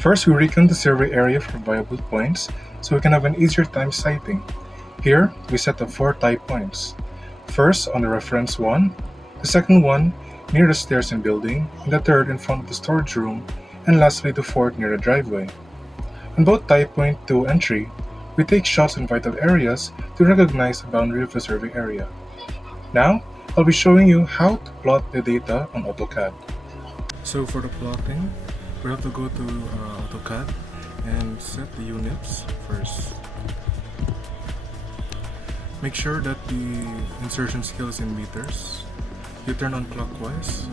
First, we recon the survey area for viable points so we can have an easier time sighting. Here, we set up 4 tie points. First, on the reference 1, the second one near the stairs and building, and the third in front of the storage room, and lastly the fourth near the driveway. On both tie point 2 and 3, we take shots in vital areas to recognize the boundary of the survey area. Now, I'll be showing you how to plot the data on AutoCAD. So for the plotting, we have to go to AutoCAD and set the units first. Make sure that the insertion scale is in meters. You turn on clockwise,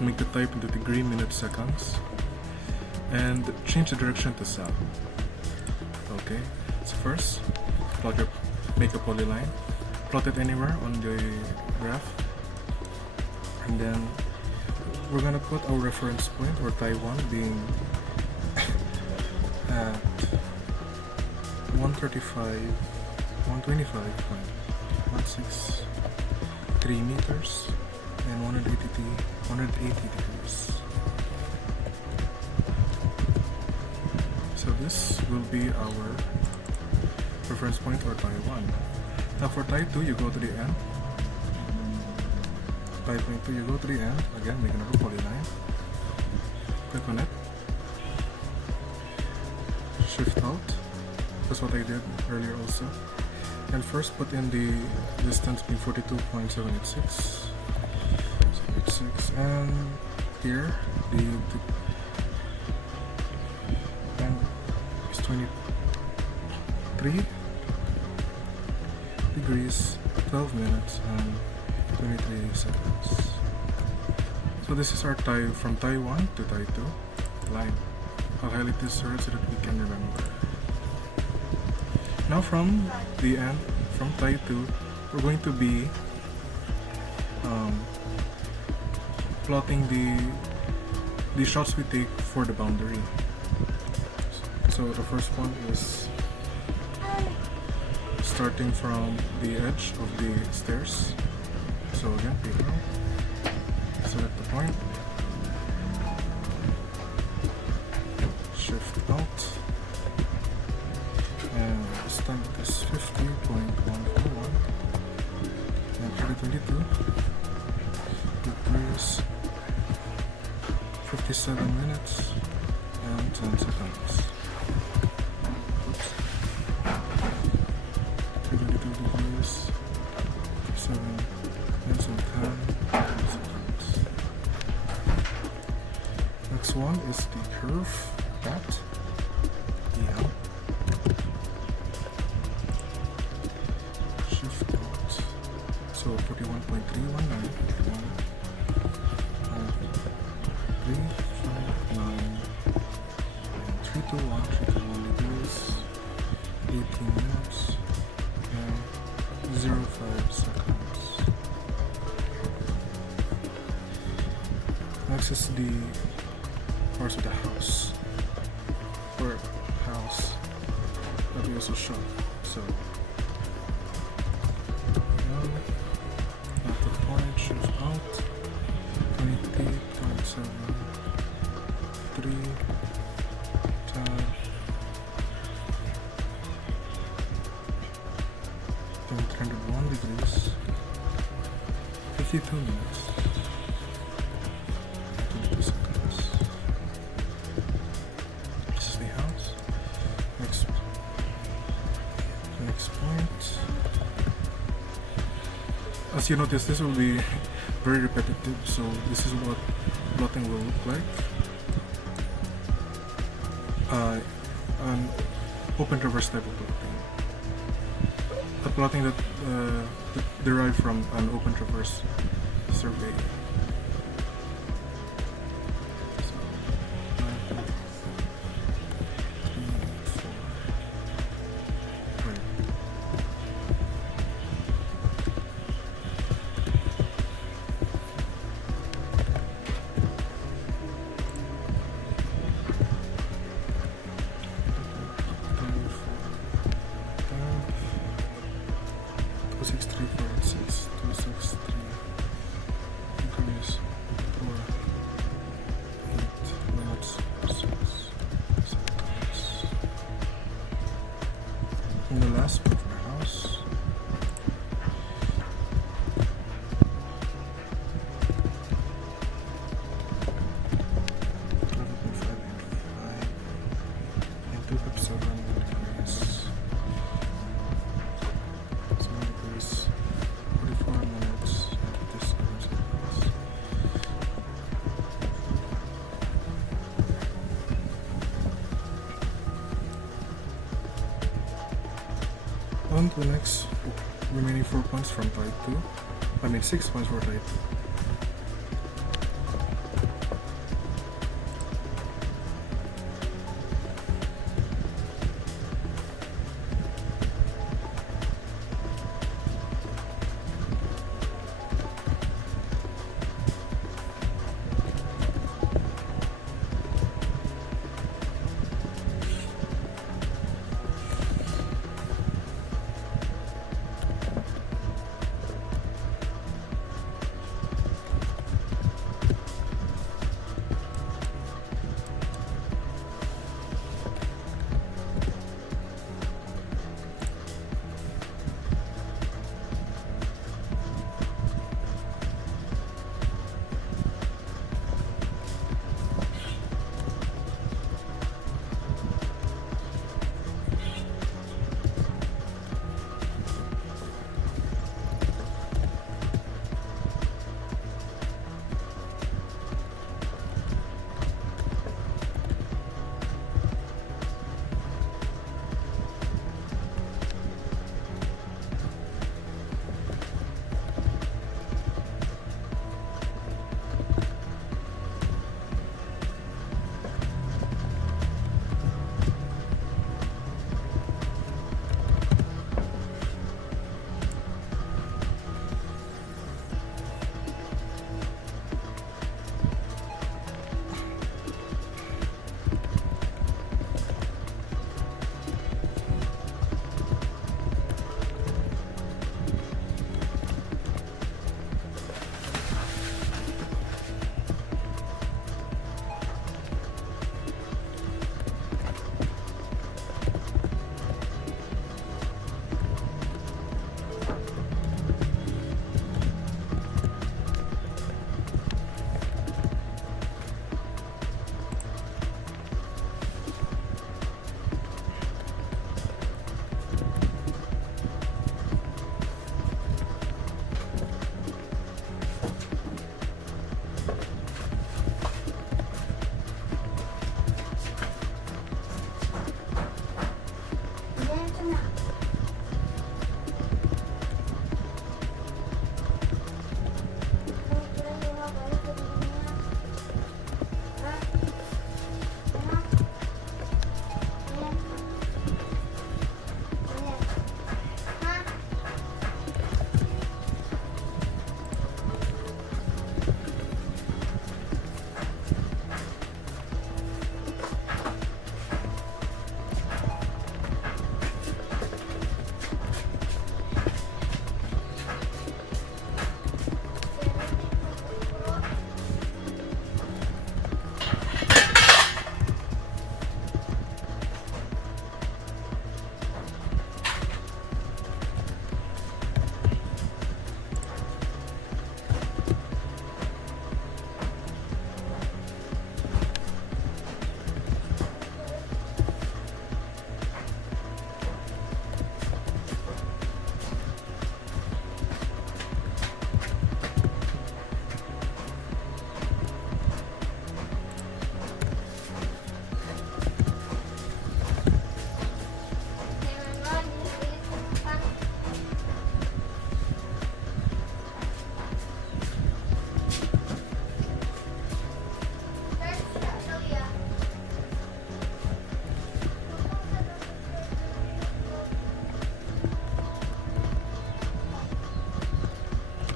make the type into degree, minutes, seconds, and change the direction to south. Okay, so first, make a polyline, plot it anywhere on the graph, and then we're gonna put our reference point or tie 1 being at 125.163 meters and 180 degrees. So this will be our reference point or tie 1. Now for tie 2, you go to the end. Tie point 2, you go to the end. Again, make another polyline. Click on it. Shift out. That's what I did earlier also. And first put in the distance being 42.786. And here the and is 23 degrees, 12 minutes, and 23 seconds. So this is our tie from tie 1 to tie 2 line. I'll highlight this red so that we can remember. Now from the end, from tie 2, we're going to be plotting the shots we take for the boundary. So the first one is starting from the edge of the stairs. So again, paper, select the point, shift out, and this time it is 50.141, and 2022, it is 57 minutes and 10 seconds. Oops. 22 degrees, 7 minutes and 10 seconds. Next one is the curve path. Yeah. Shift out. So 41.319. 359 and 321 degrees, 18 minutes and 05 seconds. Next is the parts of the house or house that we also show. So at the point, shift out, 28.7, 3, 10, 301 degrees, 52 minutes, 22 seconds. This is the house. Next point. As you notice, this will be very repetitive, so this is what plotting will look like. An open traverse type of plotting. A plotting that derived from an open traverse survey. So, 9, 3, 4. Right. Six, 3, 4, 6, 2, 6, on to the next remaining 4 points from type 2. 6 points for type 2.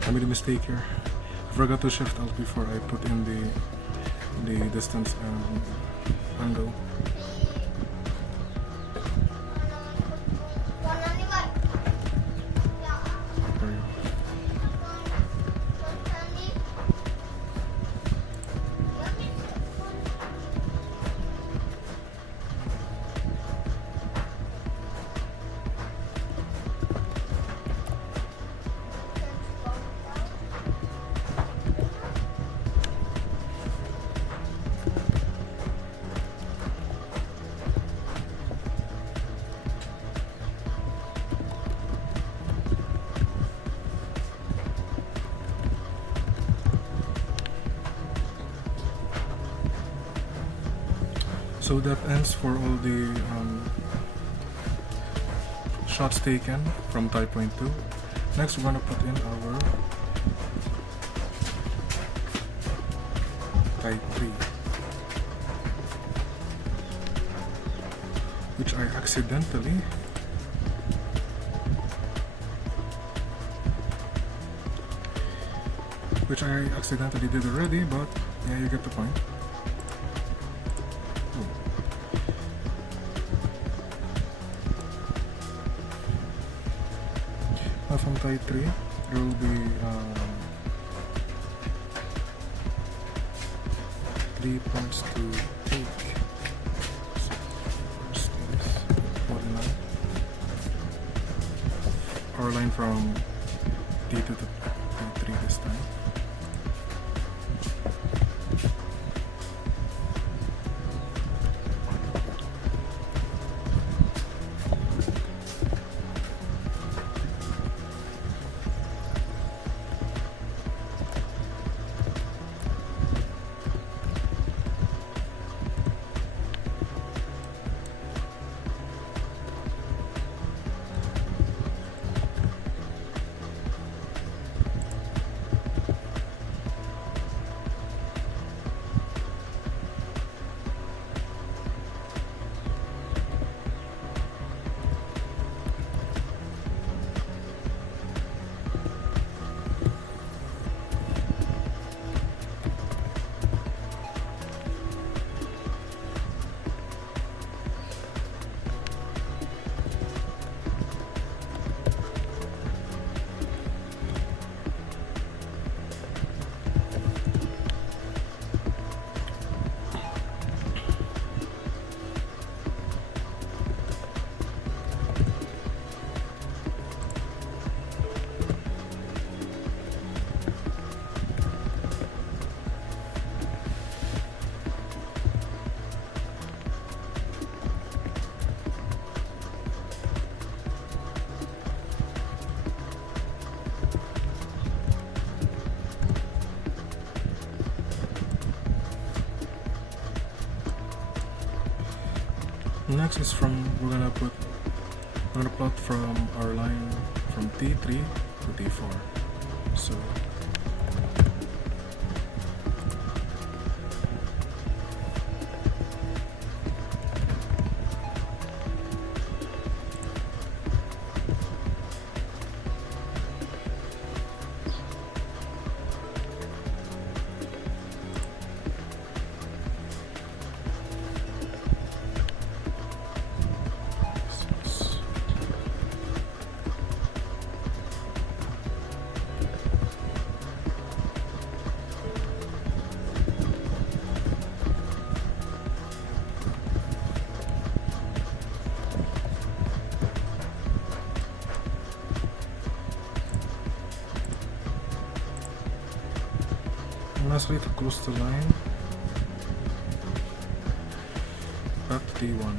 I made a mistake here. I forgot to shift out before I put in the distance and angle. There you go. So that ends for all the shots taken from type point 2. Next, we're going to put in our type 3, which I accidentally did already, but yeah, you get the point. Now from type 3, there will be 3 points to take. So first is 49. Our line from D2 to D3 this time. Next is we're gonna plot from our line from T3 to T4. So lastly, to close the line, back to T1.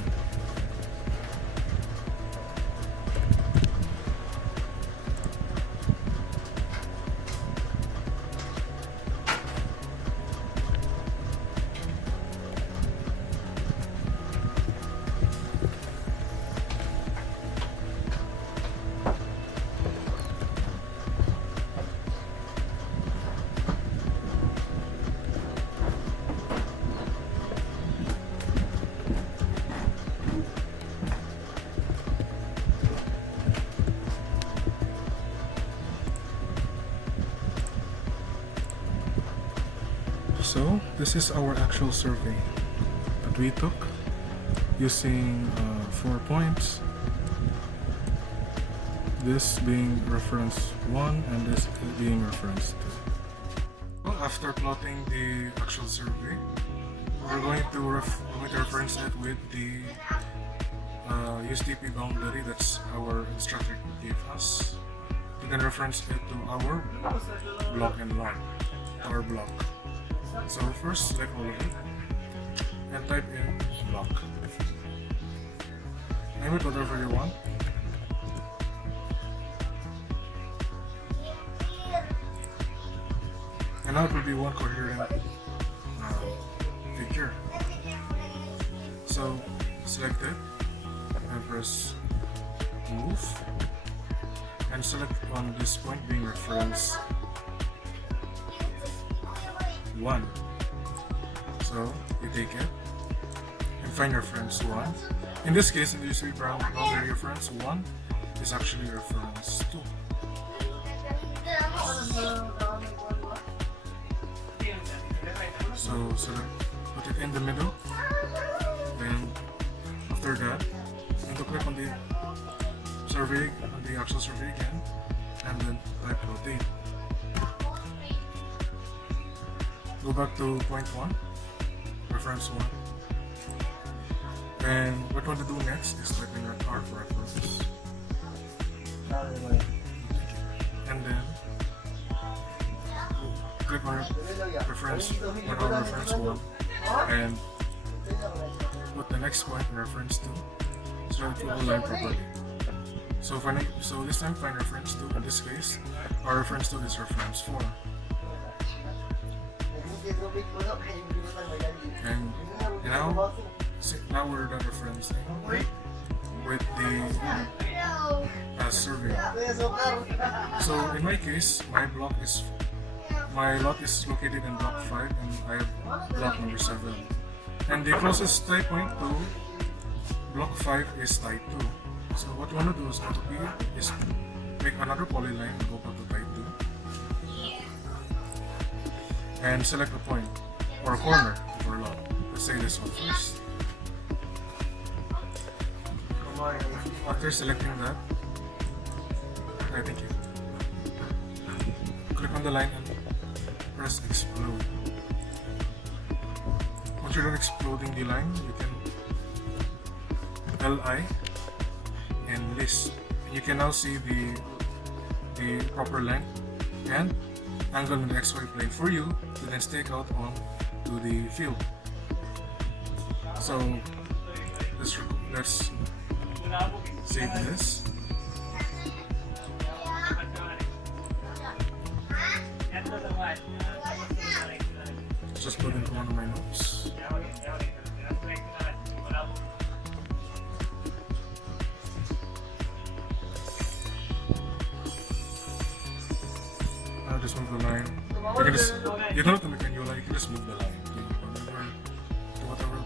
So this is our actual survey that we took using 4 points, this being reference 1 and this being reference 2. Well, after plotting the actual survey, we're going to reference it with the USTP boundary that's our instructor gave us. We can reference it to our block and line, our block. So first, select all of it and type in block. Name it whatever you want. And now it will be one coherent figure. So select it and press move and select on this point being reference 1. So you take it and find reference 1. In this case, in the USTP boundary, reference 1 is actually reference 2. So put it in the middle, and after that, and to click on the survey, on the actual survey again, and then type rotate. Go back to point 1, reference 1. And what you want to do next is type in your R for reference. And then click on reference 1 and put the next point in reference 2 so that it will align properly. So this time find reference 2. In this case, our reference 2 is reference 4. And now we're done referencing with the survey. So in my case, my lot is located in block 5 and I have block number 7. And the closest tie point to block 5 is tie 2. So what you want to do is make another polyline and go back to tie 2. And select a point or a corner of our lot. Let's say this one first. After selecting that, thank you. Click on the line and press explode. Once you're done exploding the line, you can LI and list. And you can now see the proper length and angle in the XY plane for you to then stake out on to the field. So let's save this. Just put into one of my notes. I'll just move the line. You don't have to make a new line, you can just move the line to whatever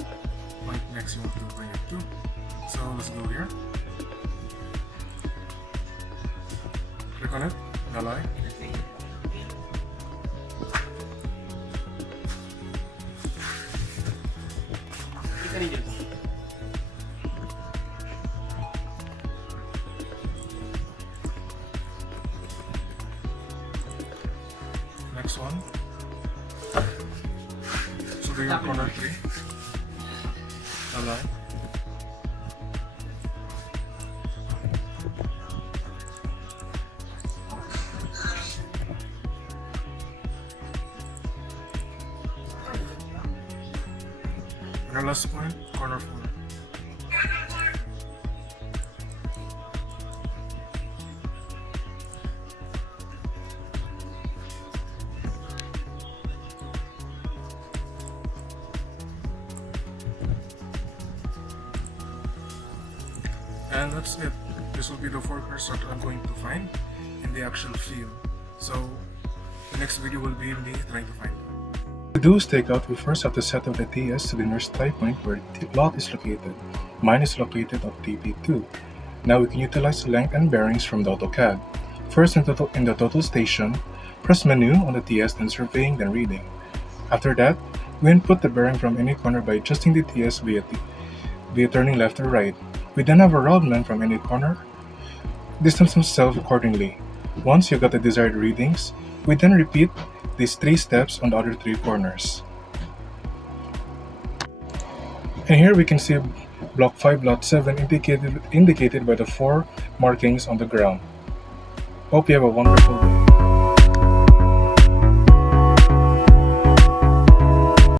point next you want to bring it to. So let's go here. Click on it, the line. Next one. So do your corner 3. Align. And our last point, corner 4. And that's it. This will be the 4 cars that I'm going to find in the actual field. So the next video will be me trying to find them. To do stakeout, we first have to set up the TS to the nearest tie point where the lot is located. Mine is located at TP2. Now we can utilize the length and bearings from the AutoCAD. First in the total station, press menu on the TS, then surveying, then reading. After that, we input the bearing from any corner by adjusting the TS via turning left or right. We then have a rodman from any corner, distance himself accordingly. Once you got the desired readings, we then repeat these 3 steps on the other 3 corners. And here we can see block 5, lot 7 indicated by the 4 markings on the ground. Hope you have a wonderful day.